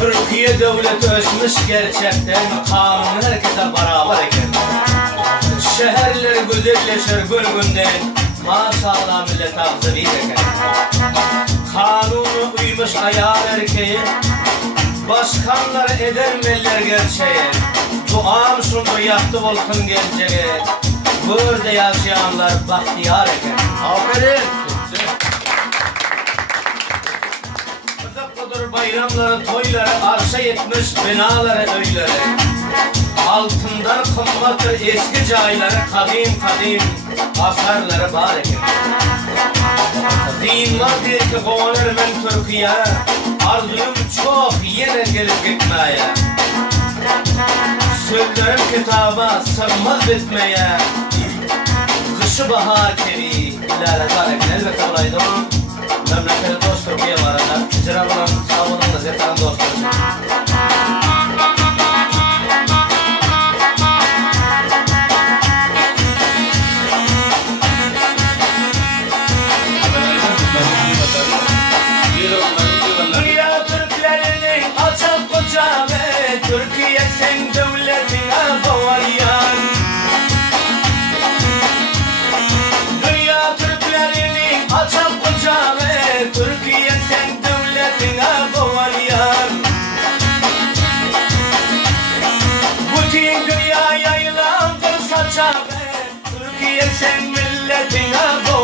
Türkiye devleti ölçmüş gerçekten, kanun herkese beraber iken. Şehirler güzelleşir gün günden, maşallah millet ağzı bir eken. Kanunu uymuş ayar erkeği, başkanlar eder meller gerçeği. Duam şundur yaktı volkun geleceği, burada yaşayanlar bahtiyar eken. Aferin! Bayramları, toyları, arşa yetmiş binaları, öyleri. Altından kımmattır eski cayları, kadim asarları bari. Din var diye ki kovalar ben Türkiye, arzuyum çok yine gelip gitmeye. Sözlerim kitaba sığmaz bitmeye, kışı bahar gibi ilerle bari. Elbette olaydı ama memleketi dost Türkiye var. Cenab-ı Allah'ın sağlığında zetanın dostları. Dünya Türklerinin alçak kucağı, Türkiye sen devletine doğayan. Dünya Türklerinin alçak kucağı, Türkiye sen devletine doğayan. Bütün dünya yayılandır saçağı, Türkiye sen milletine doğayan.